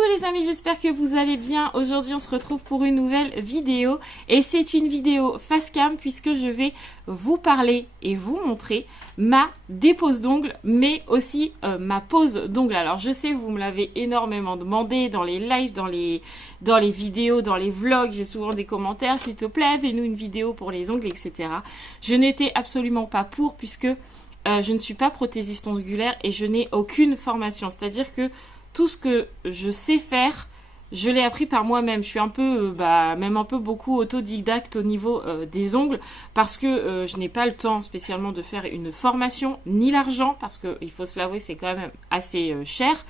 Coucou les amis, j'espère que vous allez bien. Aujourd'hui on se retrouve pour une nouvelle vidéo et c'est une vidéo face cam puisque je vais vous parler et vous montrer ma dépose d'ongles mais aussi ma pose d'ongles. Alors je sais vous me l'avez énormément demandé dans les lives, dans les vidéos, dans les vlogs, j'ai souvent des commentaires, s'il te plaît fais-nous une vidéo pour les ongles, etc. Je n'étais absolument pas pour puisque je ne suis pas prothésiste ongulaire et je n'ai aucune formation, c'est-à-dire que tout ce que je sais faire, je l'ai appris par moi-même. Je suis un peu, même un peu beaucoup autodidacte au niveau des ongles parce que je n'ai pas le temps spécialement de faire une formation, ni l'argent, parce qu'il faut se l'avouer, c'est quand même assez cher.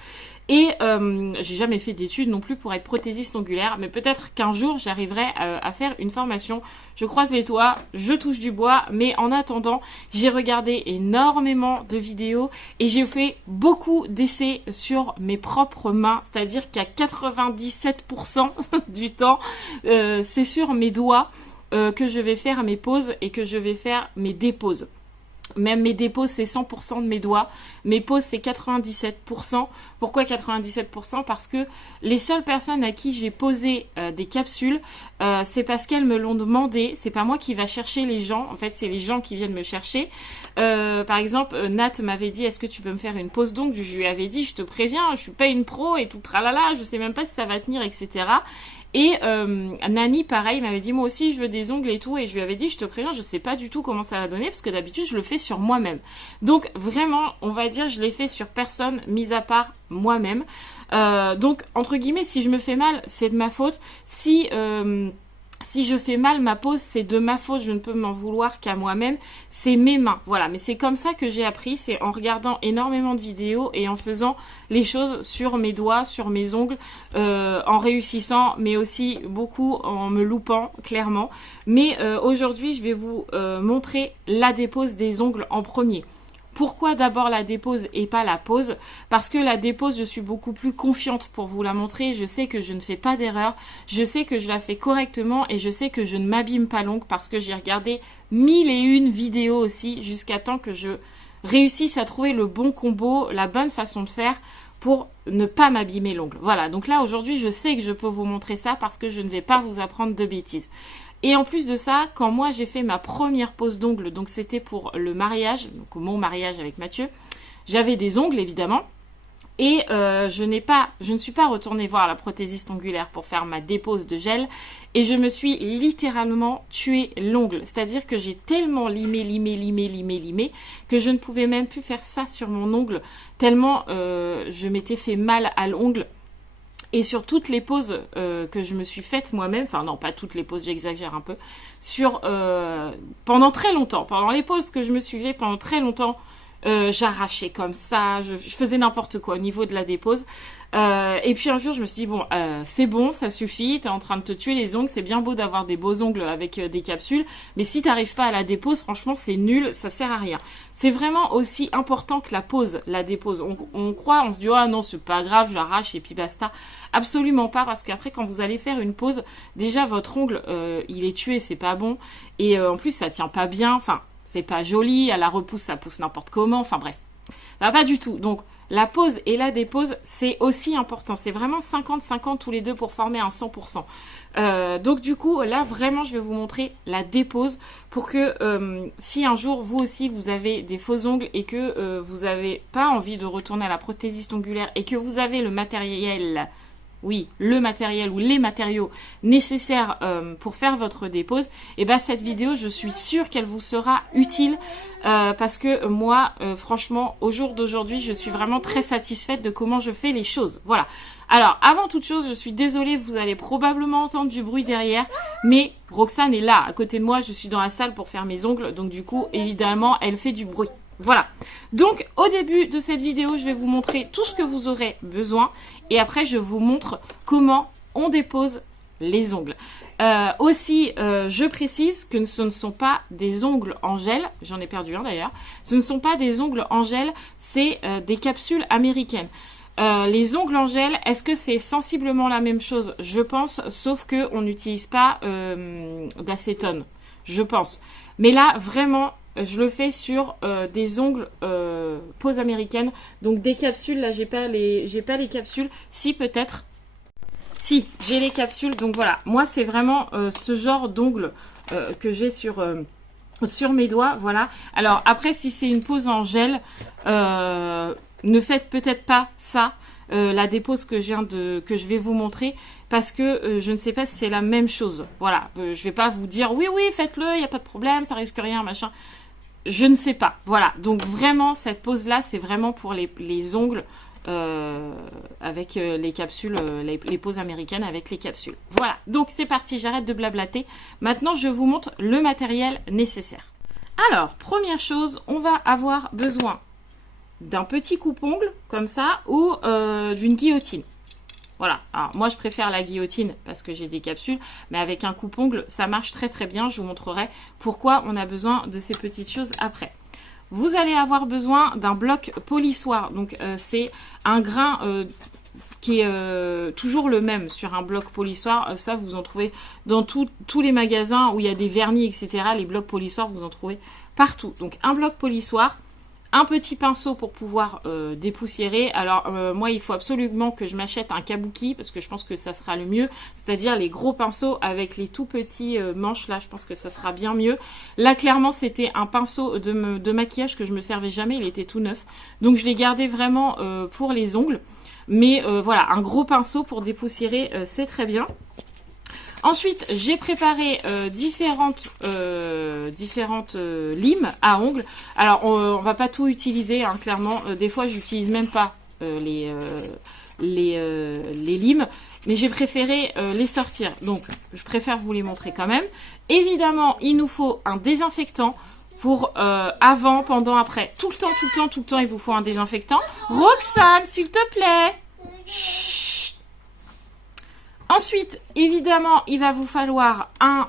Et j'ai jamais fait d'études non plus pour être prothésiste ongulaire, mais peut-être qu'un jour j'arriverai à faire une formation. Je croise les doigts, je touche du bois, mais en attendant, j'ai regardé énormément de vidéos et j'ai fait beaucoup d'essais sur mes propres mains, c'est-à-dire qu'à 97% du temps, c'est sur mes doigts que je vais faire mes poses et que je vais faire mes déposes. Même mes déposes, c'est 100% de mes doigts. Mes poses, c'est 97%. Pourquoi 97%? Parce que les seules personnes à qui j'ai posé des capsules, c'est parce qu'elles me l'ont demandé. C'est pas moi qui va chercher les gens. En fait, c'est les gens qui viennent me chercher. Par exemple, Nat m'avait dit, est-ce que tu peux me faire une pose d'ongles? Je lui avais dit, je te préviens, je suis pas une pro et tout tralala. Je sais même pas si ça va tenir, etc. Et Nani, pareil, m'avait dit, moi aussi, je veux des ongles et tout. Et je lui avais dit, je te préviens, je sais pas du tout comment ça va donner, parce que d'habitude, je le fais sur moi-même. Donc, vraiment, on va dire, je l'ai fait sur personne, mis à part moi-même. Donc, entre guillemets, si je me fais mal, c'est de ma faute. Si je fais mal ma pose, c'est de ma faute, je ne peux m'en vouloir qu'à moi-même, c'est mes mains, voilà. Mais c'est comme ça que j'ai appris, c'est en regardant énormément de vidéos et en faisant les choses sur mes doigts, sur mes ongles, en réussissant, mais aussi beaucoup en me loupant, clairement. Mais aujourd'hui, je vais vous montrer la dépose des ongles en premier. Pourquoi d'abord la dépose et pas la pose? Parce que la dépose, je suis beaucoup plus confiante pour vous la montrer. Je sais que je ne fais pas d'erreur. Je sais que je la fais correctement et je sais que je ne m'abîme pas l'ongle parce que j'ai regardé 1001 vidéos aussi jusqu'à temps que je réussisse à trouver le bon combo, la bonne façon de faire pour ne pas m'abîmer l'ongle. Voilà, donc là aujourd'hui, je sais que je peux vous montrer ça parce que je ne vais pas vous apprendre de bêtises. Et en plus de ça, quand moi j'ai fait ma première pose d'ongles, donc c'était pour le mariage, donc mon mariage avec Mathieu, j'avais des ongles évidemment, et je ne suis pas retournée voir la prothésiste ongulaire pour faire ma dépose de gel, et je me suis littéralement tué l'ongle, c'est-à-dire que j'ai tellement limé, que je ne pouvais même plus faire ça sur mon ongle, tellement je m'étais fait mal à l'ongle. Et sur toutes les poses que je me suis faites moi-même, enfin non, pas toutes les poses, j'exagère un peu, pendant très longtemps, pendant les poses que je me suis fait pendant très longtemps, j'arrachais comme ça, je faisais n'importe quoi au niveau de la dépose. Et puis un jour, je me suis dit, bon, c'est bon, ça suffit, t'es en train de te tuer les ongles, c'est bien beau d'avoir des beaux ongles avec des capsules, mais si t'arrives pas à la dépose, franchement, c'est nul, ça sert à rien. C'est vraiment aussi important que la pose, la dépose. On croit, on se dit, oh non, c'est pas grave, j'arrache et puis basta. Absolument pas, parce qu'après, quand vous allez faire une pose, déjà, votre ongle, il est tué, c'est pas bon, et en plus, ça tient pas bien, enfin, c'est pas joli, à la repousse, ça pousse n'importe comment, enfin bref. Bah, pas du tout, donc... La pose et la dépose, c'est aussi important. C'est vraiment 50-50 tous les deux pour former un 100%. Donc du coup, là, vraiment, je vais vous montrer la dépose pour que si un jour, vous aussi, vous avez des faux ongles et que vous n'avez pas envie de retourner à la prothésiste ongulaire et que vous avez le matériel... Oui, le matériel ou les matériaux nécessaires pour faire votre dépose, et ben cette vidéo, je suis sûre qu'elle vous sera utile parce que moi, franchement, au jour d'aujourd'hui, je suis vraiment très satisfaite de comment je fais les choses. Voilà. Alors, avant toute chose, je suis désolée, vous allez probablement entendre du bruit derrière, mais Roxane est là, à côté de moi, je suis dans la salle pour faire mes ongles, donc du coup, évidemment, elle fait du bruit. Voilà, donc au début de cette vidéo, je vais vous montrer tout ce que vous aurez besoin et après je vous montre comment on dépose les ongles. Aussi, je précise que ce ne sont pas des ongles en gel, j'en ai perdu un d'ailleurs, ce ne sont pas des ongles en gel, c'est des capsules américaines. Les ongles en gel, est-ce que c'est sensiblement la même chose? Je pense, sauf qu'on n'utilise pas d'acétone, je pense. Mais là, vraiment... Je le fais sur des ongles pose américaine, donc des capsules. Là, j'ai pas les capsules. Si peut-être, Si, j'ai les capsules. Donc voilà, moi c'est vraiment ce genre d'ongle que j'ai sur mes doigts. Voilà. Alors après, si c'est une pose en gel, ne faites peut-être pas ça. La dépose que je vais vous montrer, parce que je ne sais pas si c'est la même chose. Voilà, je vais pas vous dire oui, faites-le, il n'y a pas de problème, ça risque rien, machin. Je ne sais pas. Voilà, donc vraiment, cette pose-là, c'est vraiment pour les ongles avec les capsules, les poses américaines avec les capsules. Voilà, donc c'est parti, j'arrête de blablater. Maintenant, je vous montre le matériel nécessaire. Alors, première chose, on va avoir besoin d'un petit coupe-ongle, comme ça, ou d'une guillotine. Voilà, alors moi je préfère la guillotine parce que j'ai des capsules, mais avec un coupe-ongle, ça marche très très bien. Je vous montrerai pourquoi on a besoin de ces petites choses après. Vous allez avoir besoin d'un bloc polissoir. Donc c'est un grain qui est toujours le même sur un bloc polissoir. Ça, vous en trouvez dans tous les magasins où il y a des vernis, etc. Les blocs polissoirs, vous en trouvez partout. Donc un bloc polissoir. Un petit pinceau pour pouvoir dépoussiérer. Alors moi il faut absolument que je m'achète un kabuki parce que je pense que ça sera le mieux. C'est-à-dire les gros pinceaux avec les tout petits manches là. Je pense que ça sera bien mieux. Là clairement c'était un pinceau de maquillage que je me servais jamais. Il était tout neuf. Donc je l'ai gardé vraiment pour les ongles. Mais voilà, un gros pinceau pour dépoussiérer c'est très bien. Ensuite, j'ai préparé différentes limes à ongles. Alors, on va pas tout utiliser, hein, clairement. Des fois, j'utilise même pas les limes, mais j'ai préféré les sortir. Donc, je préfère vous les montrer quand même. Évidemment, il nous faut un désinfectant pour avant, pendant, après. Tout le temps, il vous faut un désinfectant. Roxane, s'il te plaît. Chut. Ensuite, évidemment, il va vous falloir un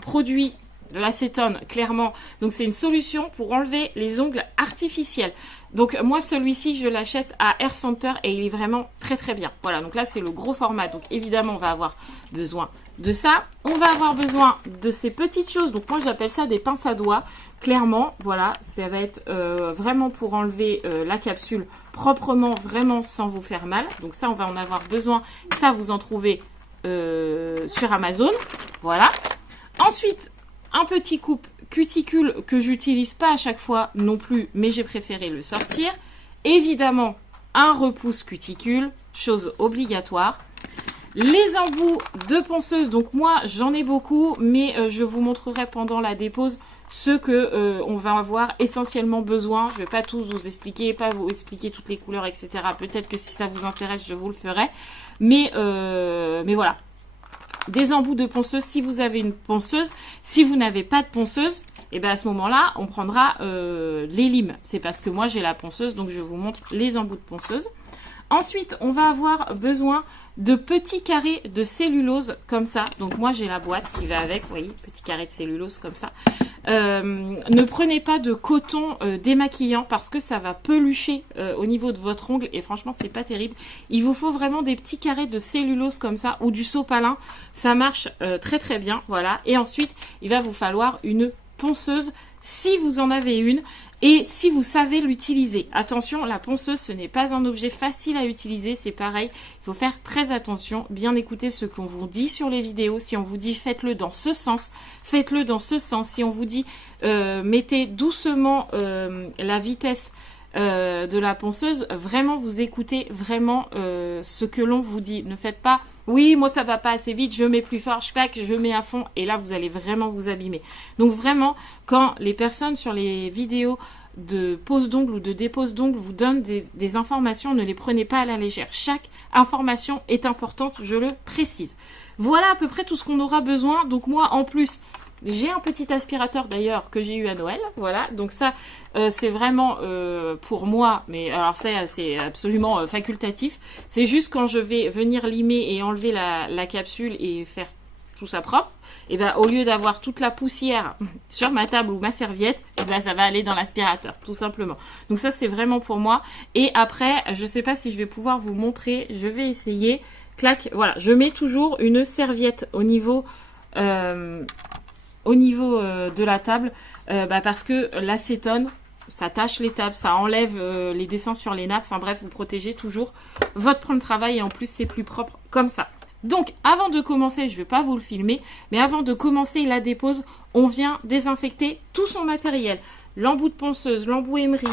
produit de l'acétone, clairement. Donc, c'est une solution pour enlever les ongles artificiels. Donc, moi, celui-ci, je l'achète à Air Center et il est vraiment très, très bien. Voilà, donc là, c'est le gros format. Donc, évidemment, on va avoir besoin de ça. On va avoir besoin de ces petites choses. Donc, moi, j'appelle ça des pinces à doigts. Clairement, voilà, ça va être vraiment pour enlever la capsule proprement, vraiment sans vous faire mal. Donc ça, on va en avoir besoin. Ça, vous en trouvez sur Amazon. Voilà. Ensuite, un petit coupe cuticule que j'utilise pas à chaque fois non plus, mais j'ai préféré le sortir. Évidemment, un repousse cuticule, chose obligatoire. Les embouts de ponceuse, donc moi j'en ai beaucoup, mais je vous montrerai pendant la dépose ceux que on va avoir essentiellement besoin. Je ne vais pas tous vous expliquer, pas vous expliquer toutes les couleurs, etc. Peut-être que si ça vous intéresse, je vous le ferai. Mais voilà. Des embouts de ponceuse si vous avez une ponceuse. Si vous n'avez pas de ponceuse, et bien à ce moment-là, on prendra les limes. C'est parce que moi j'ai la ponceuse, donc je vous montre les embouts de ponceuse. Ensuite, on va avoir besoin de petits carrés de cellulose comme ça. Donc moi j'ai la boîte qui va avec, vous voyez, petit carré de cellulose comme ça. Ne prenez pas de coton démaquillant parce que ça va pelucher au niveau de votre ongle et franchement c'est pas terrible. Il vous faut vraiment des petits carrés de cellulose comme ça ou du sopalin. Ça marche très très bien, voilà. Et ensuite il va vous falloir une ponceuse si vous en avez une. Et si vous savez l'utiliser, attention, la ponceuse, ce n'est pas un objet facile à utiliser, c'est pareil, il faut faire très attention, bien écouter ce qu'on vous dit sur les vidéos. Si on vous dit faites-le dans ce sens, faites-le dans ce sens. Si on vous dit mettez doucement la vitesse de la ponceuse, vraiment vous écoutez vraiment ce que l'on vous dit. Ne faites pas oui moi ça va pas assez vite, je mets plus fort, je claque, je mets à fond et là vous allez vraiment vous abîmer. Donc vraiment quand les personnes sur les vidéos de pose d'ongles ou de dépose d'ongles vous donnent des informations, ne les prenez pas à la légère. Chaque information est importante, je le précise. Voilà à peu près tout ce qu'on aura besoin. Donc moi en plus j'ai un petit aspirateur d'ailleurs que j'ai eu à Noël, voilà, donc ça c'est vraiment pour moi, mais alors ça c'est absolument facultatif, c'est juste quand je vais venir limer et enlever la capsule et faire tout ça propre, et ben au lieu d'avoir toute la poussière sur ma table ou ma serviette, et ben ça va aller dans l'aspirateur, tout simplement. Donc ça c'est vraiment pour moi, et après je sais pas si je vais pouvoir vous montrer, je vais essayer, clac, voilà, je mets toujours une serviette au niveau de la table parce que l'acétone ça tâche les tables, ça enlève les dessins sur les nappes. Enfin bref, vous protégez toujours votre point de travail et en plus c'est plus propre comme ça. Donc avant de commencer, je ne vais pas vous le filmer, mais avant de commencer la dépose, on vient désinfecter tout son matériel. L'embout de ponceuse, l'embout émery,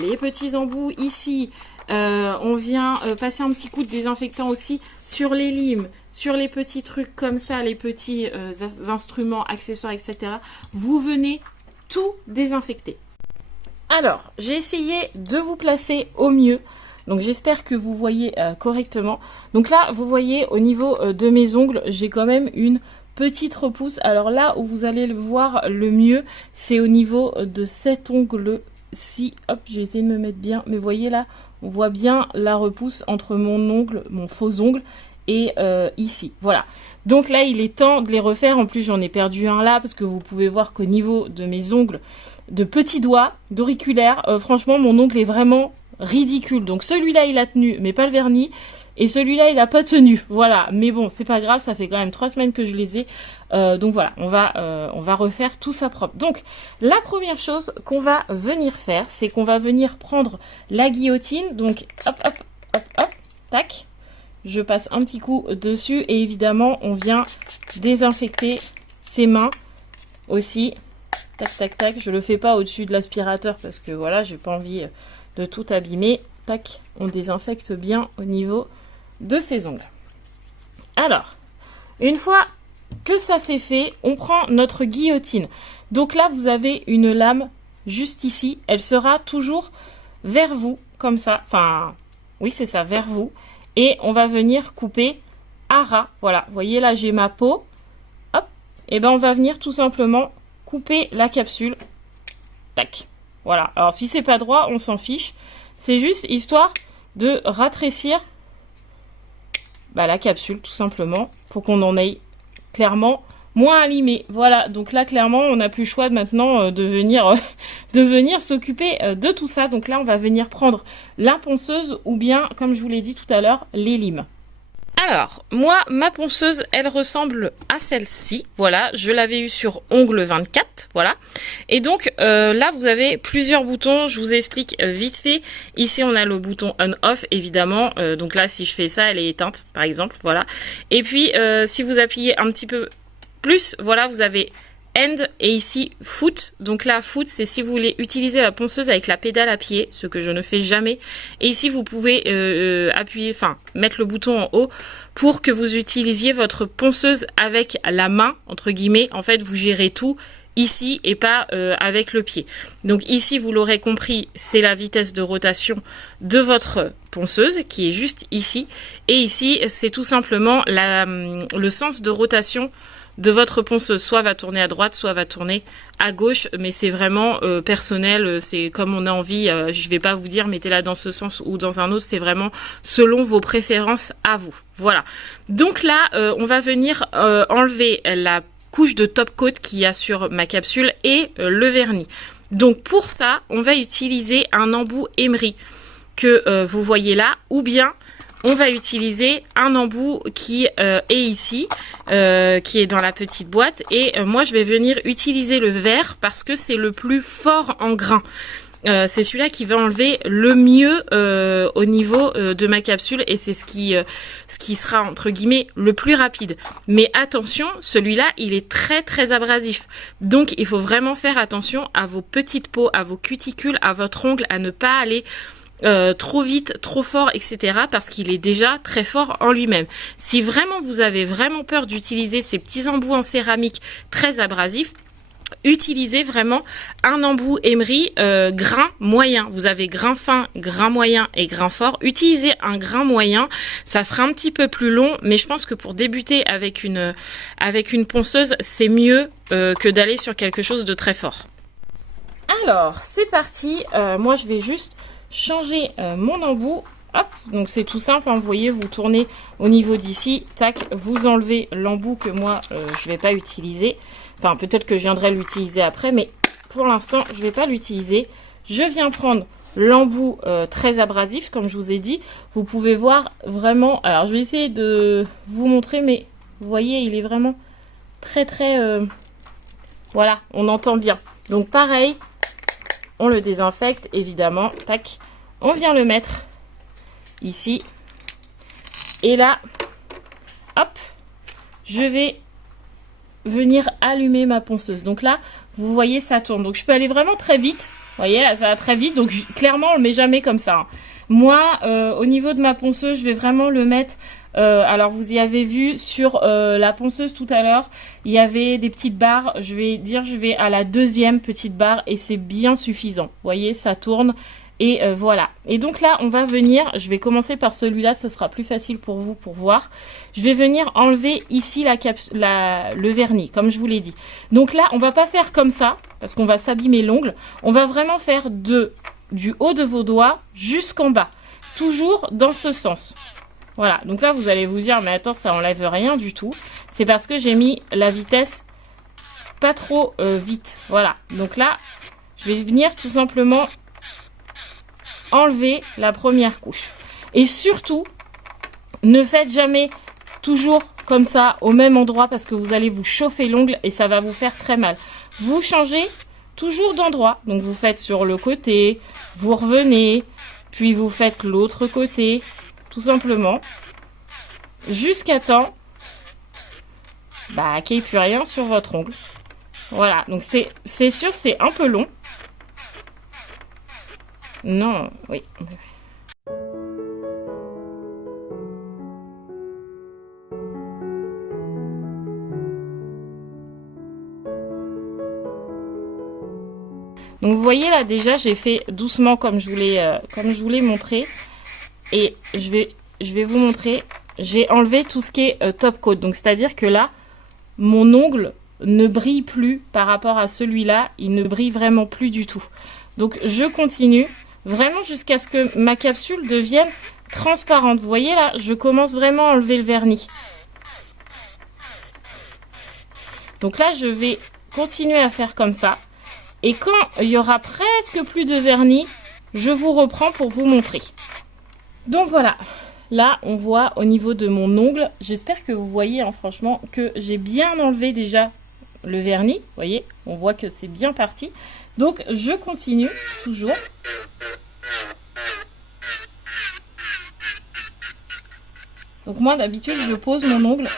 les petits embouts ici. On vient passer un petit coup de désinfectant aussi sur les limes, sur les petits trucs comme ça, les petits instruments, accessoires, etc. Vous venez tout désinfecter. Alors, j'ai essayé de vous placer au mieux. Donc, j'espère que vous voyez correctement. Donc là, vous voyez au niveau de mes ongles, j'ai quand même une petite repousse. Alors là où vous allez le voir le mieux, c'est au niveau de cet ongle-ci. Hop, je vais essayer de me mettre bien. Mais vous voyez là, on voit bien la repousse entre mon ongle, mon faux ongle, et ici. Voilà. Donc là, il est temps de les refaire. En plus, j'en ai perdu un là, parce que vous pouvez voir qu'au niveau de mes ongles, de petits doigts, d'auriculaires, franchement, mon ongle est vraiment ridicule. Donc celui-là, il a tenu, mais pas le vernis. Et celui-là, il n'a pas tenu. Voilà. Mais bon, c'est pas grave, ça fait quand même 3 semaines que je les ai. Donc voilà, on va refaire tout ça propre. Donc, la première chose qu'on va venir faire, c'est qu'on va venir prendre la guillotine. Donc, hop, hop, hop, hop, tac. Je passe un petit coup dessus. Et évidemment, on vient désinfecter ses mains aussi. Tac, tac, tac. Je le fais pas au-dessus de l'aspirateur parce que voilà, j'ai pas envie de tout abîmer. Tac, on désinfecte bien au niveau de ses ongles. Alors, une fois que ça c'est fait, on prend notre guillotine. Donc là, vous avez une lame juste ici. Elle sera toujours vers vous, comme ça. Enfin, oui, c'est ça, vers vous. Et on va venir couper à ras. Voilà, vous voyez là, j'ai ma peau. Hop, et ben on va venir tout simplement couper la capsule. Tac. Voilà. Alors, si c'est pas droit, on s'en fiche. C'est juste histoire de rétrécir la capsule, tout simplement, pour qu'on en ait clairement moins à limer. Voilà, donc là, clairement, on n'a plus le choix de maintenant de venir s'occuper de tout ça. Donc là, on va venir prendre la ponceuse ou bien, comme je vous l'ai dit tout à l'heure, les limes. Alors, moi, ma ponceuse, elle ressemble à celle-ci. Voilà, je l'avais eu sur ongle 24, voilà. Et donc, là, vous avez plusieurs boutons. Je vous explique vite fait. Ici, on a le bouton on-off, évidemment. Donc là, si je fais ça, elle est éteinte, par exemple, voilà. Et puis, si vous appuyez un petit peu plus, voilà, vous avez end et ici foot. Donc là, foot, c'est si vous voulez utiliser la ponceuse avec la pédale à pied, ce que je ne fais jamais. Et ici, vous pouvez appuyer, enfin, mettre le bouton en haut pour que vous utilisiez votre ponceuse avec la main, entre guillemets. En fait, vous gérez tout ici et pas avec le pied. Donc ici, vous l'aurez compris, c'est la vitesse de rotation de votre ponceuse qui est juste ici. Et ici, c'est tout simplement le sens de rotation de votre ponceuse, soit va tourner à droite, soit va tourner à gauche, mais c'est vraiment personnel, c'est comme on a envie, je vais pas vous dire mettez-la dans ce sens ou dans un autre, c'est vraiment selon vos préférences à vous. Voilà, donc là, on va venir enlever la couche de top coat qu'il y a sur ma capsule et le vernis. Donc pour ça, on va utiliser un embout émery que vous voyez là, ou bien on va utiliser un embout qui est ici, qui est dans la petite boîte. Et moi, je vais venir utiliser le vert parce que c'est le plus fort en grain. C'est celui-là qui va enlever le mieux au niveau de ma capsule et c'est ce qui sera entre guillemets le plus rapide. Mais attention, celui-là, il est très très abrasif. Donc, il faut vraiment faire attention à vos petites peaux, à vos cuticules, à votre ongle, à ne pas aller trop vite, trop fort, etc. parce qu'il est déjà très fort en lui-même. Si vraiment vous avez vraiment peur d'utiliser ces petits embouts en céramique très abrasifs, utilisez vraiment un embout émery grain moyen. Vous avez grain fin, grain moyen et grain fort. Utilisez un grain moyen, ça sera un petit peu plus long, mais je pense que pour débuter avec une ponceuse, c'est mieux que d'aller sur quelque chose de très fort. Alors, c'est parti. Moi, je vais juste changer mon embout. Hop, donc c'est tout simple, hein, vous voyez, vous tournez au niveau d'ici, tac, vous enlevez l'embout que moi je vais pas utiliser. Enfin, peut-être que je viendrai l'utiliser après, mais pour l'instant, je vais pas l'utiliser. Je viens prendre l'embout très abrasif, comme je vous ai dit. Vous pouvez voir vraiment, alors je vais essayer de vous montrer, mais vous voyez, il est vraiment très très, voilà, on entend bien. Donc pareil, on le désinfecte, évidemment. Tac, on vient le mettre ici. Et là, hop, je vais venir allumer ma ponceuse. Donc là, vous voyez, ça tourne. Donc je peux aller vraiment très vite. Vous voyez, là, ça va très vite. Donc clairement, on le met jamais comme ça, hein. Moi, au niveau de ma ponceuse, je vais vraiment le mettre... alors, vous y avez vu sur la ponceuse tout à l'heure, il y avait des petites barres. Je vais à la deuxième petite barre et c'est bien suffisant. Vous voyez, ça tourne et voilà. Et donc là, on va venir, je vais commencer par celui-là, ça sera plus facile pour vous pour voir. Je vais venir enlever ici le vernis, comme je vous l'ai dit. Donc là, on va pas faire comme ça, parce qu'on va s'abîmer l'ongle. On va vraiment faire du haut de vos doigts jusqu'en bas. Toujours dans ce sens. Voilà, donc là, vous allez vous dire, mais attends, ça enlève rien du tout. C'est parce que j'ai mis la vitesse pas trop vite. Voilà, donc là, je vais venir tout simplement enlever la première couche. Et surtout, ne faites jamais toujours comme ça, au même endroit, parce que vous allez vous chauffer l'ongle et ça va vous faire très mal. Vous changez toujours d'endroit. Donc, vous faites sur le côté, vous revenez, puis vous faites l'autre côté, tout simplement, jusqu'à temps qu'il n'y ait plus rien sur votre ongle. Voilà, donc c'est sûr, c'est un peu long. Non, oui. Donc vous voyez là déjà j'ai fait doucement comme je voulais montrer et je vais vous montrer, j'ai enlevé tout ce qui est top coat, donc c'est à dire que là mon ongle ne brille plus par rapport à celui-là, il ne brille vraiment plus du tout. Donc je continue vraiment jusqu'à ce que ma capsule devienne transparente. Vous voyez là, je commence vraiment à enlever le vernis. Donc là je vais continuer à faire comme ça. Et quand il y aura presque plus de vernis, je vous reprends pour vous montrer. Donc voilà, là on voit au niveau de mon ongle, j'espère que vous voyez hein, franchement que j'ai bien enlevé déjà le vernis. Vous voyez, on voit que c'est bien parti. Donc je continue toujours. Donc moi d'habitude je pose mon ongle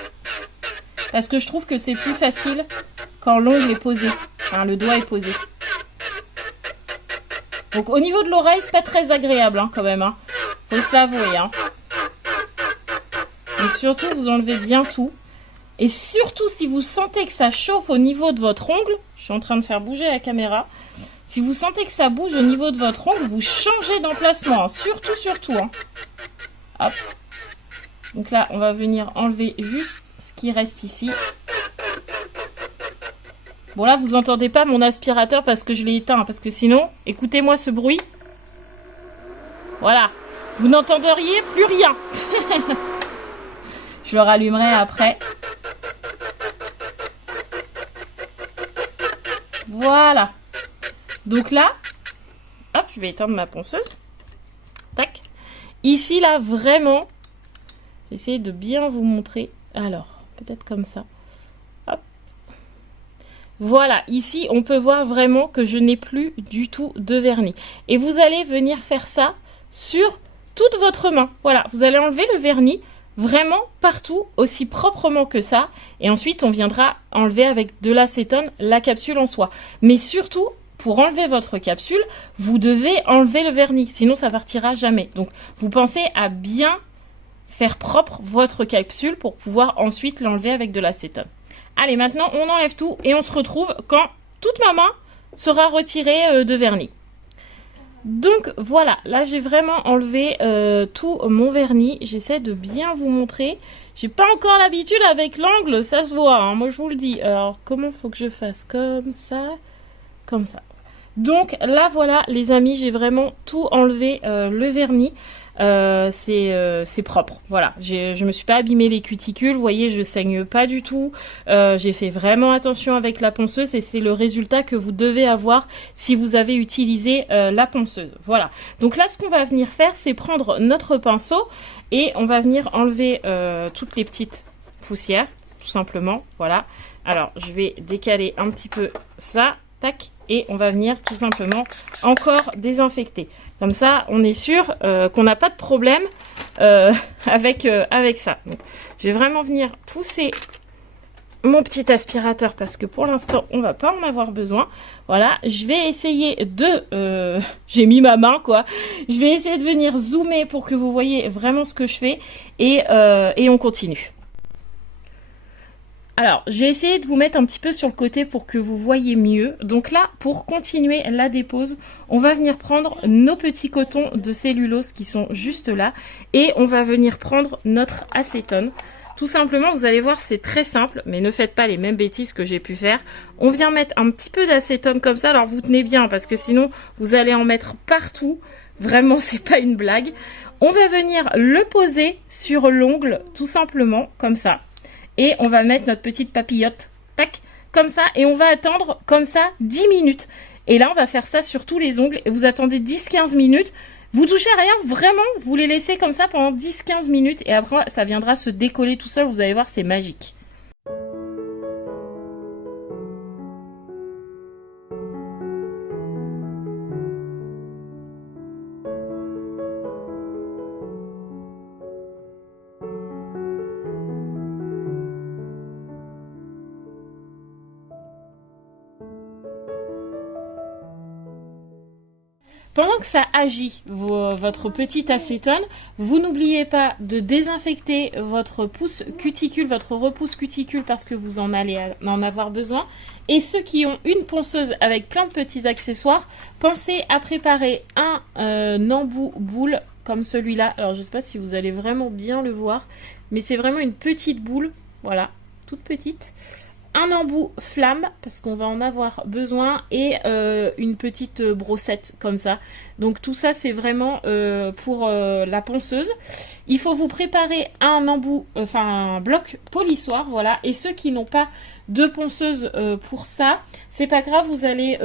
parce que je trouve que c'est plus facile quand l'ongle est posé, hein, le doigt est posé. Donc au niveau de l'oreille, c'est pas très agréable hein, quand même. Hein. Faut se l'avouer. Hein. Donc surtout, vous enlevez bien tout. Et surtout, si vous sentez que ça chauffe au niveau de votre ongle, je suis en train de faire bouger la caméra. Si vous sentez que ça bouge au niveau de votre ongle, vous changez d'emplacement. Hein. Surtout. Hein. Hop. Donc là, on va venir enlever juste ce qui reste ici. Bon là, vous entendez pas mon aspirateur parce que je l'ai éteint. Parce que sinon, écoutez-moi ce bruit. Voilà. Vous n'entendriez plus rien. Je le rallumerai après. Voilà. Donc là, hop, je vais éteindre ma ponceuse. Tac. Ici, là, vraiment, j'essaie de bien vous montrer. Alors, peut-être comme ça. Voilà, ici, on peut voir vraiment que je n'ai plus du tout de vernis. Et vous allez venir faire ça sur toute votre main. Voilà, vous allez enlever le vernis vraiment partout, aussi proprement que ça. Et ensuite, on viendra enlever avec de l'acétone la capsule en soi. Mais surtout, pour enlever votre capsule, vous devez enlever le vernis. Sinon, ça partira jamais. Donc, vous pensez à bien faire propre votre capsule pour pouvoir ensuite l'enlever avec de l'acétone. Allez, maintenant, on enlève tout et on se retrouve quand toute ma main sera retirée de vernis. Donc, voilà. Là, j'ai vraiment enlevé tout mon vernis. J'essaie de bien vous montrer. J'ai pas encore l'habitude avec l'angle, ça se voit. Hein, moi, je vous le dis. Alors, comment faut que je fasse? Comme ça. Comme ça. Donc, là, voilà, les amis, j'ai vraiment tout enlevé le vernis. C'est propre, voilà, je me suis pas abîmé les cuticules, vous voyez, je saigne pas du tout, j'ai fait vraiment attention avec la ponceuse et c'est le résultat que vous devez avoir si vous avez utilisé la ponceuse. Voilà, donc là ce qu'on va venir faire, c'est prendre notre pinceau et on va venir enlever toutes les petites poussières, tout simplement. Voilà, alors je vais décaler un petit peu ça, tac, et on va venir tout simplement encore désinfecter. Comme ça, on est sûr qu'on n'a pas de problème avec ça. Donc, je vais vraiment venir pousser mon petit aspirateur parce que pour l'instant, on va pas en avoir besoin. Voilà, je vais essayer de... j'ai mis ma main, quoi. Je vais essayer de venir zoomer pour que vous voyez vraiment ce que je fais et on continue. Alors, j'ai essayé de vous mettre un petit peu sur le côté pour que vous voyez mieux. Donc là, pour continuer la dépose, on va venir prendre nos petits cotons de cellulose qui sont juste là. Et on va venir prendre notre acétone. Tout simplement, vous allez voir, c'est très simple, mais ne faites pas les mêmes bêtises que j'ai pu faire. On vient mettre un petit peu d'acétone comme ça. Alors, vous tenez bien parce que sinon, vous allez en mettre partout. Vraiment, c'est pas une blague. On va venir le poser sur l'ongle, tout simplement, comme ça. Et on va mettre notre petite papillote, tac, comme ça. Et on va attendre comme ça 10 minutes. Et là, on va faire ça sur tous les ongles. Et vous attendez 10-15 minutes. Vous touchez à rien, vraiment. Vous les laissez comme ça pendant 10-15 minutes. Et après, ça viendra se décoller tout seul. Vous allez voir, c'est magique. Pendant que ça agit, votre petit acétone, vous n'oubliez pas de désinfecter votre pouce cuticule, votre repousse cuticule parce que vous en allez en avoir besoin. Et ceux qui ont une ponceuse avec plein de petits accessoires, pensez à préparer un embout boule comme celui-là. Alors je ne sais pas si vous allez vraiment bien le voir, mais c'est vraiment une petite boule, voilà, toute petite. Un embout flamme parce qu'on va en avoir besoin et une petite brossette comme ça. Donc tout ça c'est vraiment pour la ponceuse. Il faut vous préparer un embout, un bloc polissoir, voilà. Et ceux qui n'ont pas de ponceuse pour ça, c'est pas grave, vous allez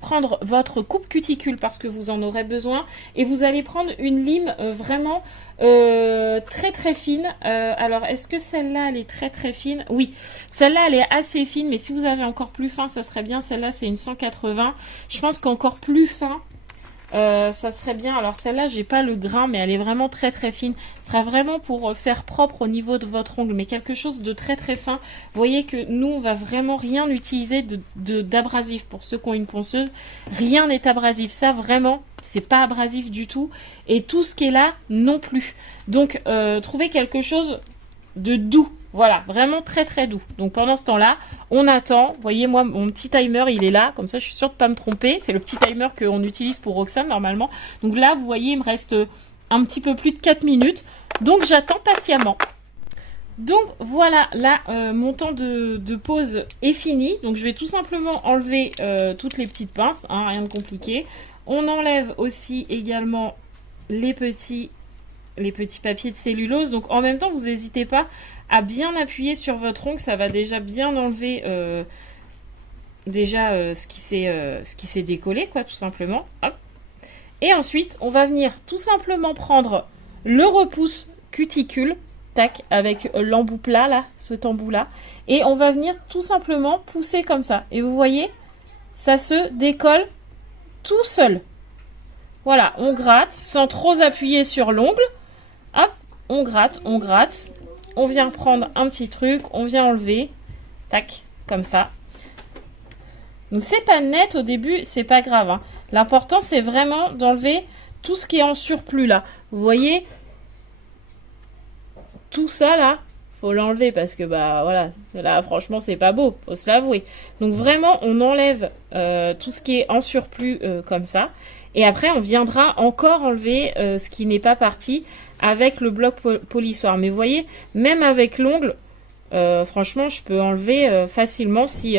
prendre votre coupe cuticule parce que vous en aurez besoin et vous allez prendre une lime vraiment très très fine. Alors est-ce que celle-là elle est très très fine? Oui, celle-là elle est assez fine, mais si vous avez encore plus fin ça serait bien. Celle-là c'est une 180. Je pense qu'encore plus fin ça serait bien. Alors celle-là j'ai pas le grain, mais elle est vraiment très très fine. Ce sera vraiment pour faire propre au niveau de votre ongle, mais quelque chose de très très fin. Vous voyez que nous on va vraiment rien utiliser d'abrasif. Pour ceux qui ont une ponceuse, rien n'est abrasif. Ça vraiment c'est pas abrasif du tout, et tout ce qui est là non plus. Donc trouvez quelque chose de doux, voilà, vraiment très très doux. Donc pendant ce temps-là, on attend. Vous voyez, moi mon petit timer il est là, comme ça je suis sûre de pas me tromper. C'est le petit timer qu'on utilise pour Roxane normalement. Donc là vous voyez, il me reste un petit peu plus de 4 minutes, donc j'attends patiemment. Donc voilà, là mon temps de pause est fini. Donc je vais tout simplement enlever toutes les petites pinces, hein, rien de compliqué. On enlève aussi également les petits papiers de cellulose. Donc en même temps, vous n'hésitez pas à bien appuyer sur votre ongle. Ça va déjà bien enlever ce qui s'est décollé, quoi, tout simplement. Hop. Et ensuite, on va venir tout simplement prendre le repousse cuticule, tac, avec l'embout plat, là, cet embout-là. Et on va venir tout simplement pousser comme ça. Et vous voyez, ça se décolle tout seul. Voilà, on gratte sans trop appuyer sur l'ongle. Hop, on gratte, on gratte. On vient prendre un petit truc, on vient enlever. Tac, comme ça. Donc c'est pas net au début, c'est pas grave, hein. L'important c'est vraiment d'enlever tout ce qui est en surplus là. Vous voyez, tout ça là, faut l'enlever parce que bah voilà, là franchement c'est pas beau, faut se l'avouer. Donc vraiment on enlève tout ce qui est en surplus comme ça, et après on viendra encore enlever ce qui n'est pas parti avec le bloc polissoir. Mais vous voyez, même avec l'ongle, franchement je peux enlever facilement si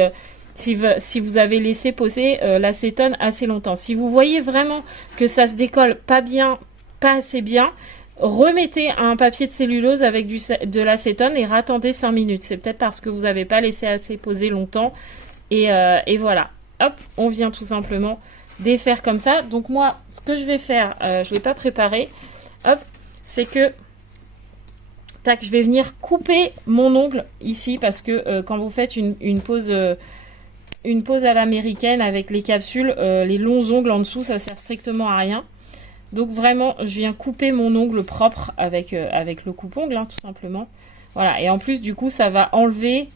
vous avez laissé poser l'acétone assez longtemps. Si vous voyez vraiment que ça se décolle pas bien, pas assez bien, remettez un papier de cellulose avec de l'acétone et rattendez 5 minutes. C'est peut-être parce que vous n'avez pas laissé assez poser longtemps. Et voilà. Hop, on vient tout simplement défaire comme ça. Donc moi, ce que je vais faire, je ne l'ai pas préparé. Hop, c'est que tac, je vais venir couper mon ongle ici parce que quand vous faites une pose une pose à l'américaine avec les capsules, les longs ongles en dessous, ça sert strictement à rien. Donc vraiment, je viens couper mon ongle propre avec le coupe-ongle, hein, tout simplement. Voilà, et en plus, du coup, ça va enlever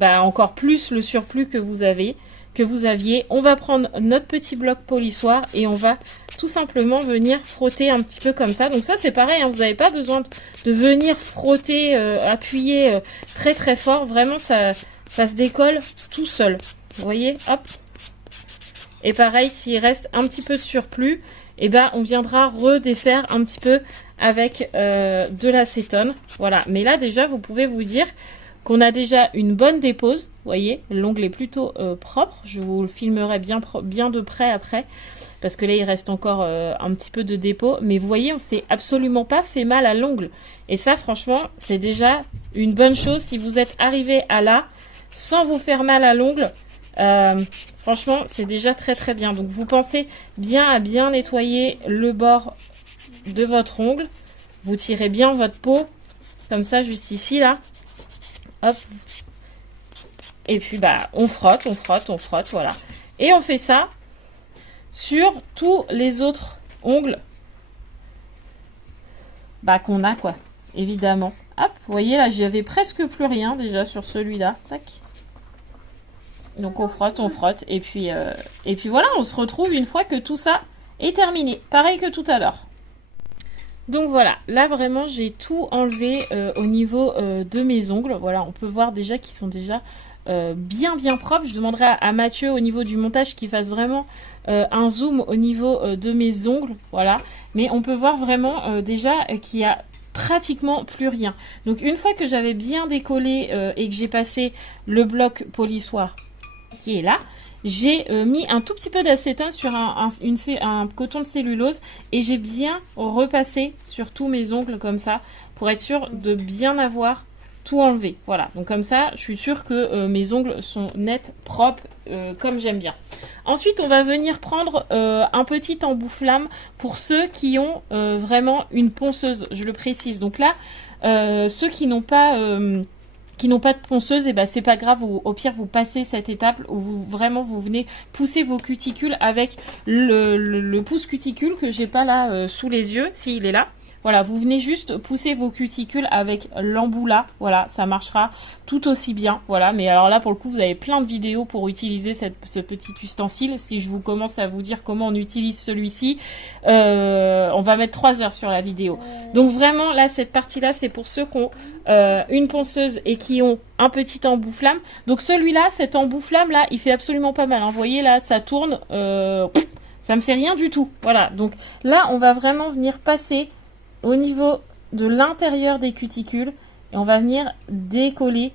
encore plus le surplus que vous aviez. On va prendre notre petit bloc polissoir et on va tout simplement venir frotter un petit peu comme ça. Donc ça, c'est pareil, hein, vous n'avez pas besoin de venir frotter, appuyer très très fort. Vraiment, ça se décolle tout seul. Vous voyez, hop. Et pareil, s'il reste un petit peu de surplus, et on viendra redéfaire un petit peu avec de l'acétone. Voilà, mais là déjà, vous pouvez vous dire qu'on a déjà une bonne dépose. Vous voyez, l'ongle est plutôt propre. Je vous le filmerai bien de près après, parce que là, il reste encore un petit peu de dépôt. Mais vous voyez, on s'est absolument pas fait mal à l'ongle. Et ça, franchement, c'est déjà une bonne chose. Si vous êtes arrivé à là, sans vous faire mal à l'ongle, franchement, c'est déjà très très bien. Donc, vous pensez bien à bien nettoyer le bord de votre ongle. Vous tirez bien votre peau, comme ça, juste ici, là. Hop. Et puis, on frotte, voilà. Et on fait ça sur tous les autres ongles qu'on a, quoi, évidemment. Hop, vous voyez, là, j'avais presque plus rien, déjà, sur celui-là. Tac. Donc, on frotte, et puis voilà, on se retrouve une fois que tout ça est terminé. Pareil que tout à l'heure. Donc voilà, là vraiment j'ai tout enlevé au niveau de mes ongles. Voilà, on peut voir déjà qu'ils sont déjà bien propres. Je demanderai à Mathieu au niveau du montage qu'il fasse vraiment un zoom au niveau de mes ongles. Voilà, mais on peut voir vraiment déjà qu'il y a pratiquement plus rien. Donc une fois que j'avais bien décollé et que j'ai passé le bloc polissoir qui est là, j'ai mis un tout petit peu d'acétone sur un coton de cellulose et j'ai bien repassé sur tous mes ongles comme ça pour être sûr de bien avoir tout enlevé. Voilà, donc comme ça, je suis sûre que mes ongles sont nets, propres, comme j'aime bien. Ensuite, on va venir prendre un petit embout-flamme pour ceux qui ont vraiment une ponceuse, je le précise. Donc là, ceux qui n'ont pas de ponceuse, et c'est pas grave, au pire vous passez cette étape où vous venez pousser vos cuticules avec le pouce cuticule que j'ai pas là sous les yeux, s'il est là. Voilà, vous venez juste pousser vos cuticules avec l'embout là, voilà, ça marchera tout aussi bien, voilà. Mais alors là, pour le coup, vous avez plein de vidéos pour utiliser ce petit ustensile. Si je vous commence à vous dire comment on utilise celui-ci, on va mettre 3 heures sur la vidéo. Donc vraiment, là, cette partie-là, c'est pour ceux qui ont une ponceuse et qui ont un petit embout-flamme. Donc celui-là, cet embout-flamme là, il fait absolument pas mal, hein. Vous voyez là, ça tourne, ça me fait rien du tout. Voilà, donc là, on va vraiment venir passer au niveau de l'intérieur des cuticules et on va venir décoller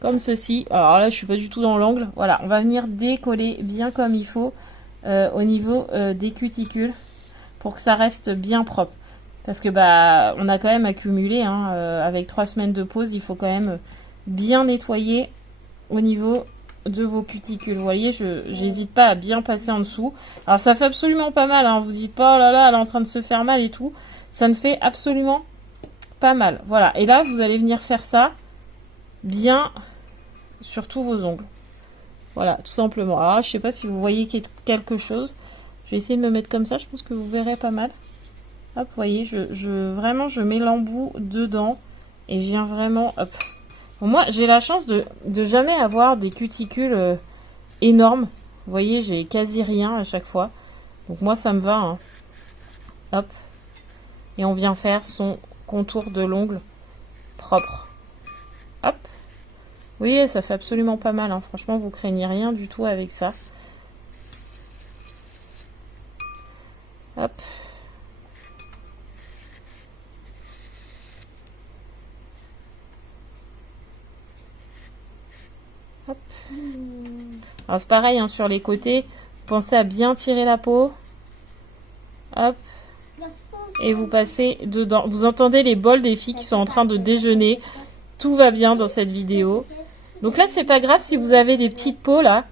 comme ceci. Alors là, je suis pas du tout dans l'angle. Voilà, on va venir décoller bien comme il faut au niveau des cuticules pour que ça reste bien propre. Parce que on a quand même accumulé, hein, avec 3 semaines de pause, il faut quand même bien nettoyer au niveau de vos cuticules. Vous voyez, j'hésite pas à bien passer en dessous. Alors ça fait absolument pas mal, hein. Vous dites pas, oh là là, elle est en train de se faire mal et tout. Ça ne fait absolument pas mal. Voilà, et là, vous allez venir faire ça bien sur tous vos ongles. Voilà, tout simplement. Alors, je sais pas si vous voyez quelque chose. Je vais essayer de me mettre comme ça, je pense que vous verrez pas mal. Hop, vous voyez, vraiment, je mets l'embout dedans et je viens vraiment, hop. Bon, moi, j'ai la chance de jamais avoir des cuticules énormes. Vous voyez, j'ai quasi rien à chaque fois. Donc moi, ça me va, hein. Hop. Et on vient faire son contour de l'ongle propre. Hop. Vous voyez, ça fait absolument pas mal, hein. Franchement, vous craignez rien du tout avec ça. Hop. Hop. Alors c'est pareil, hein, sur les côtés, pensez à bien tirer la peau. Hop. Et vous passez dedans. Vous entendez les bols des filles qui sont en train de déjeuner. Tout va bien dans cette vidéo. Donc là, c'est pas grave si vous avez des petites peaux là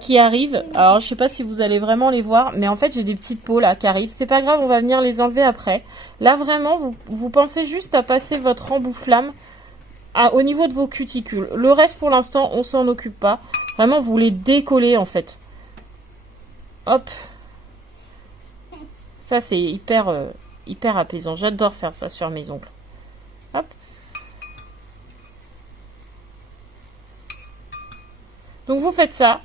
qui arrivent. Alors, je sais pas si vous allez vraiment les voir, mais en fait, j'ai des petites peaux là qui arrivent. C'est pas grave, on va venir les enlever après. Là, vraiment, vous pensez juste à passer votre embout-flamme au niveau de vos cuticules. Le reste, pour l'instant, on s'en occupe pas. Vraiment, vous les décollez en fait. Hop. Ça, c'est hyper, hyper apaisant. J'adore faire ça sur mes ongles. Hop. Donc, vous faites ça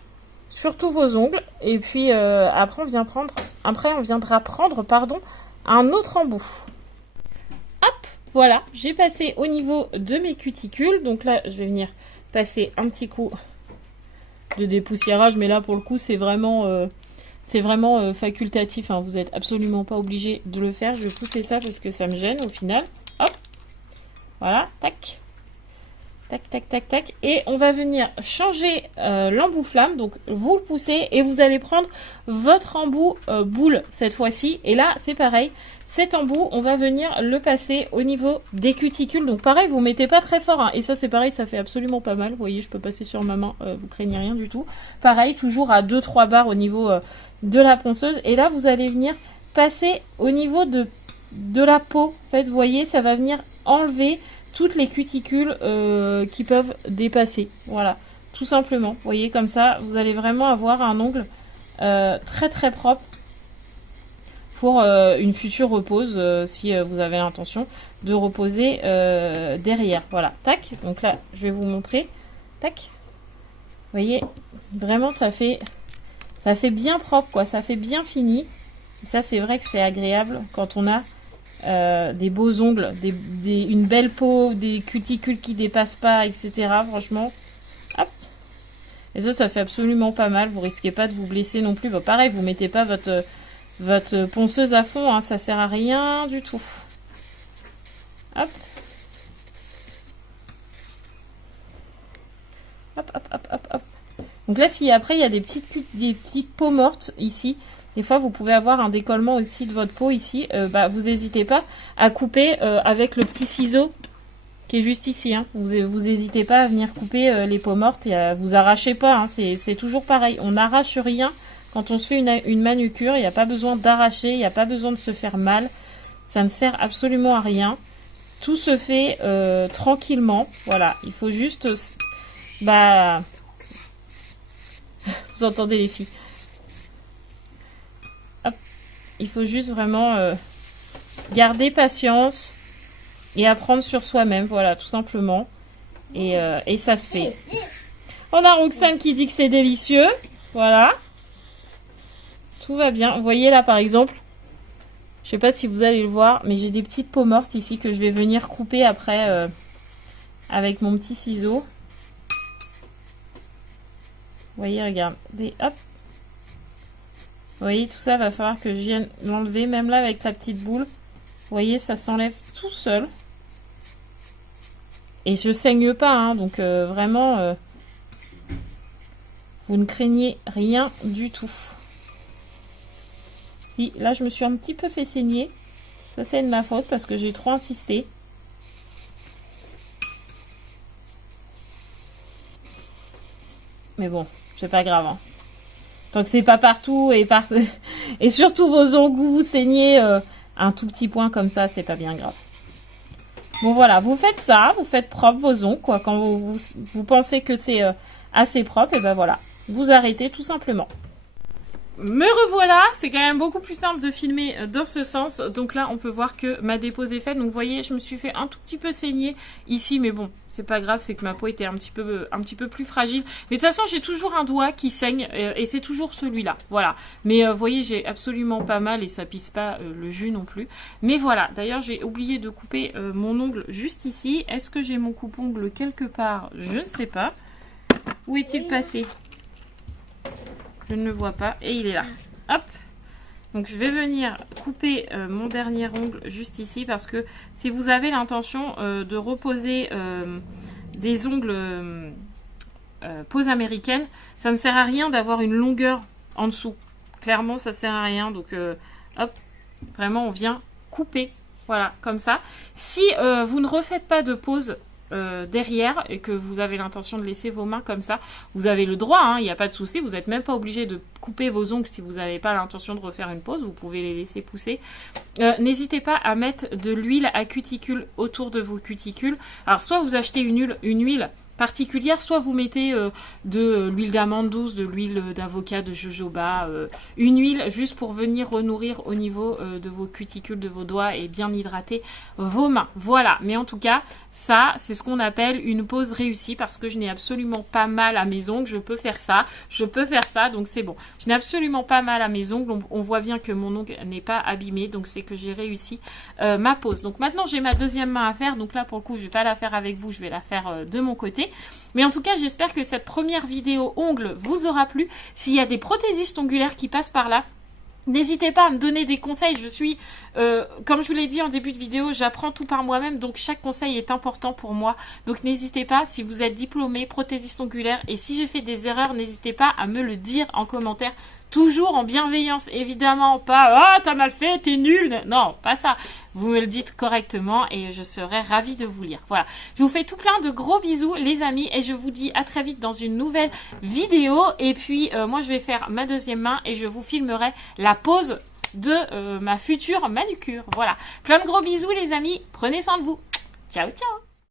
sur tous vos ongles. Et puis, après, on viendra prendre, pardon, un autre embout. Hop, voilà. J'ai passé au niveau de mes cuticules. Donc là, je vais venir passer un petit coup de dépoussiérage. Mais là, pour le coup, c'est vraiment... facultatif, hein. Vous n'êtes absolument pas obligé de le faire. Je vais pousser ça parce que ça me gêne au final. Hop, voilà, tac, tac, tac, tac, tac. Et on va venir changer l'embout flamme. Donc vous le poussez et vous allez prendre votre embout boule cette fois-ci. Et là, c'est pareil. Cet embout, on va venir le passer au niveau des cuticules. Donc pareil, vous ne mettez pas très fort, hein. Et ça, c'est pareil, ça fait absolument pas mal. Vous voyez, je peux passer sur ma main, vous craignez rien du tout. Pareil, toujours à 2-3 barres au niveau... de la ponceuse. Et là, vous allez venir passer au niveau de la peau. En fait, vous voyez, ça va venir enlever toutes les cuticules qui peuvent dépasser. Voilà, tout simplement. Vous voyez, comme ça, vous allez vraiment avoir un ongle très très propre pour une future repose, si vous avez l'intention de reposer derrière. Voilà, tac. Donc là, je vais vous montrer. Tac. Vous voyez, vraiment, ça fait bien propre, quoi. Ça fait bien fini. Et ça, c'est vrai que c'est agréable quand on a des beaux ongles, une belle peau, des cuticules qui dépassent pas, etc. Franchement, hop. Et ça fait absolument pas mal. Vous risquez pas de vous blesser non plus. Bon, pareil, vous mettez pas votre ponceuse à fond, hein. Ça sert à rien du tout. Hop. Hop, hop, hop, hop, hop. Donc là, si après, il y a des petites peaux mortes ici, des fois, vous pouvez avoir un décollement aussi de votre peau ici, vous n'hésitez pas à couper avec le petit ciseau qui est juste ici, hein. Vous n'hésitez pas à venir couper les peaux mortes et vous arrachez pas, hein. C'est toujours pareil. On n'arrache rien quand on se fait une manucure. Il n'y a pas besoin d'arracher, il n'y a pas besoin de se faire mal. Ça ne sert absolument à rien. Tout se fait tranquillement. Voilà, il faut juste... Vous entendez les filles. Hop. Il faut juste vraiment garder patience et apprendre sur soi-même. Voilà, tout simplement. Et ça se fait. On a Roxane qui dit que c'est délicieux. Voilà. Tout va bien. Vous voyez là, par exemple. Je sais pas si vous allez le voir, mais j'ai des petites peaux mortes ici que je vais venir couper après avec mon petit ciseau. Vous voyez, regardez, hop. Vous voyez, tout ça, va falloir que je vienne l'enlever, même là avec la petite boule. Vous voyez, ça s'enlève tout seul. Et je saigne pas, hein, donc vraiment, vous ne craignez rien du tout. Si, là, je me suis un petit peu fait saigner. Ça, c'est de ma faute parce que j'ai trop insisté. Mais bon, c'est pas grave, hein. Tant que c'est pas partout et surtout vos ongles où vous saignez un tout petit point comme ça, c'est pas bien grave. Bon voilà, vous faites ça, vous faites propre vos ongles, quoi. Quand vous pensez que c'est assez propre, et ben voilà, vous arrêtez tout simplement. Me revoilà, c'est quand même beaucoup plus simple de filmer dans ce sens. Donc là, on peut voir que ma dépose est faite. Donc vous voyez, je me suis fait un tout petit peu saigner ici, mais bon, c'est pas grave, c'est que ma peau était un petit peu plus fragile. Mais de toute façon, j'ai toujours un doigt qui saigne et c'est toujours celui-là. Voilà. Mais vous voyez, j'ai absolument pas mal et ça pisse pas le jus non plus. Mais voilà. D'ailleurs, j'ai oublié de couper mon ongle juste ici. Est-ce que j'ai mon coupe-ongle quelque part? Je ne sais pas. Où est-il passé? Je ne le vois pas. Et il est là. Hop. Donc, je vais venir couper mon dernier ongle juste ici. Parce que si vous avez l'intention de reposer des ongles pose américaine, ça ne sert à rien d'avoir une longueur en dessous. Clairement, ça sert à rien. Donc, hop. Vraiment, on vient couper. Voilà, comme ça. Si vous ne refaites pas de pose derrière et que vous avez l'intention de laisser vos mains comme ça, vous avez le droit, hein, il n'y a pas de souci, vous n'êtes même pas obligé de couper vos ongles si vous n'avez pas l'intention de refaire une pause, vous pouvez les laisser pousser. N'hésitez pas à mettre de l'huile à cuticule autour de vos cuticules. Alors soit vous achetez une huile particulière, soit vous mettez de l'huile d'amande douce, de l'huile d'avocat, de jojoba, une huile juste pour venir renourrir au niveau de vos cuticules, de vos doigts et bien hydrater vos mains. Voilà, mais en tout cas, ça, c'est ce qu'on appelle une pause réussie parce que je n'ai absolument pas mal à mes ongles, je peux faire ça, donc c'est bon. Je n'ai absolument pas mal à mes ongles, on voit bien que mon ongle n'est pas abîmé, donc c'est que j'ai réussi ma pause. Donc maintenant, j'ai ma deuxième main à faire, donc là pour le coup, je vais pas la faire avec vous, je vais la faire de mon côté. Mais en tout cas, j'espère que cette première vidéo ongles vous aura plu. S'il y a des prothésistes ongulaires qui passent par là, n'hésitez pas à me donner des conseils. Je suis, comme je vous l'ai dit en début de vidéo, j'apprends tout par moi-même. Donc chaque conseil est important pour moi. Donc n'hésitez pas, si vous êtes diplômé, prothésiste ongulaire, et si j'ai fait des erreurs, n'hésitez pas à me le dire en commentaire. Toujours en bienveillance, évidemment, pas « Oh, t'as mal fait, t'es nul !» Non, pas ça. Vous me le dites correctement et je serai ravie de vous lire. Voilà, je vous fais tout plein de gros bisous, les amis, et je vous dis à très vite dans une nouvelle vidéo. Et puis, moi, je vais faire ma deuxième main et je vous filmerai la pose de ma future manucure. Voilà, plein de gros bisous, les amis. Prenez soin de vous. Ciao, ciao.